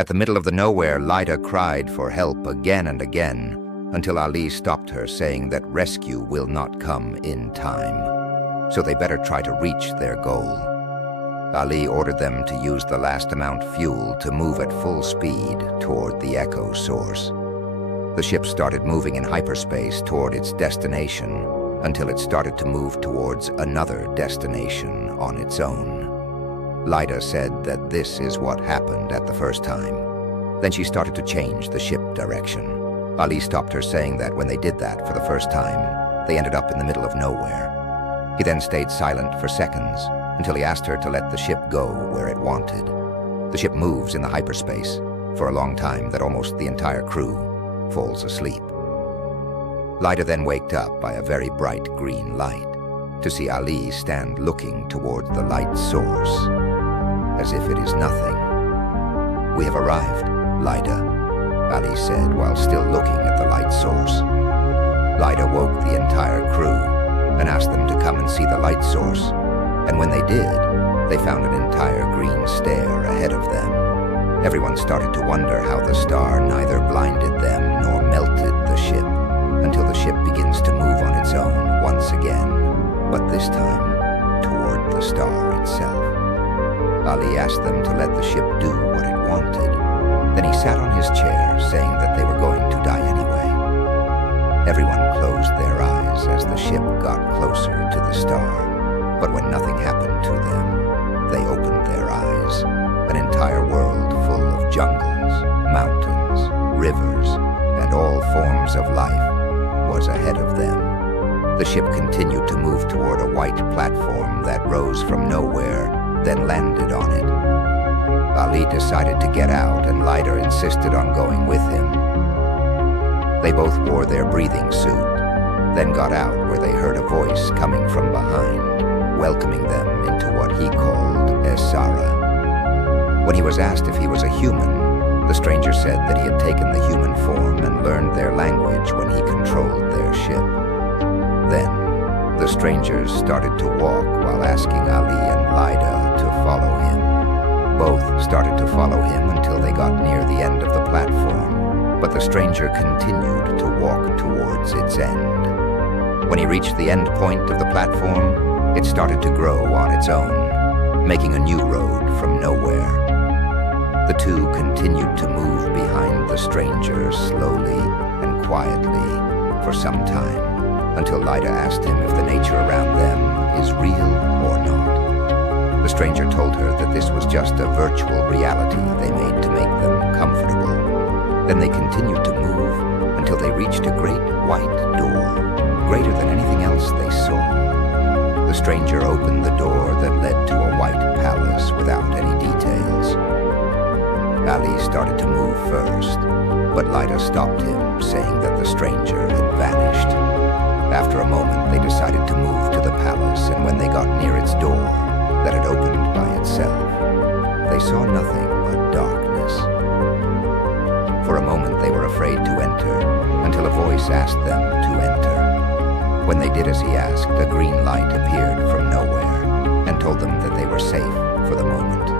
At the middle of the nowhere, Lyda cried for help again and again, until Ali stopped her, saying that rescue will not come in time, so they better try to reach their goal. Ali ordered them to use the last amount fuel to move at full speed toward the echo source. The ship started moving in hyperspace toward its destination until it started to move towards another destination on its own. Lyda said that this is what happened at the first time. Then she started to change the ship direction. Ali stopped her, saying that when they did that for the first time, they ended up in the middle of nowhere. He then stayed silent for seconds until he asked her to let the ship go where it wanted. The ship moves in the hyperspace for a long time that almost the entire crew falls asleep. Lyda then waked up by a very bright green light to see Ali stand looking toward the light source, as if it is nothing. "We have arrived, Lyda," Ali said while still looking at the light source. Lyda woke the entire crew and asked them to come and see the light source, and when they did, they found an entire green stare ahead of them. Everyone started to wonder how the star neither blinded them nor melted the ship, until the ship begins to move on its own once again, but this time toward the star itself. Ali asked them to let the ship do what it wanted. Then he sat on his chair, saying that they were going to die anyway. Everyone closed their eyes as the ship got closer to the star, but when nothing happened to them, they opened their eyes. An entire world full of jungles, mountains, rivers, and all forms of life was ahead of them. The ship continued to move toward a white platform that rose from nowhere, then landed on it. Ali decided to get out, and Lyda insisted on going with him. They both wore their breathing suit, then got out where they heard a voice coming from behind, welcoming them into what he called Esara. When he was asked if he was a human, the stranger said that he had taken the human form and learned their language when he controlled their ship. Then, the strangers started to walk while asking Ali and Lyda to follow him. Both started to follow him until they got near the end of the platform, but the stranger continued to walk towards its end. When he reached the end point of the platform, it started to grow on its own, making a new road from nowhere. The two continued to move behind the stranger slowly and quietly for some time, until Lyda asked him if the nature around them is real or not. The stranger told her that this was just a virtual reality they made to make them comfortable. Then they continued to move until they reached a great white door, greater than anything else they saw. The stranger opened the door that led to a white palace without any details. Ali started to move first, but Lyda stopped him, saying that the stranger had vanished. After a moment, they decided to move to the palace, and when they got near its door, that had opened by itself, they saw nothing but darkness. For a moment, they were afraid to enter, until a voice asked them to enter. When they did as he asked, a green light appeared from nowhere and told them that they were safe for the moment.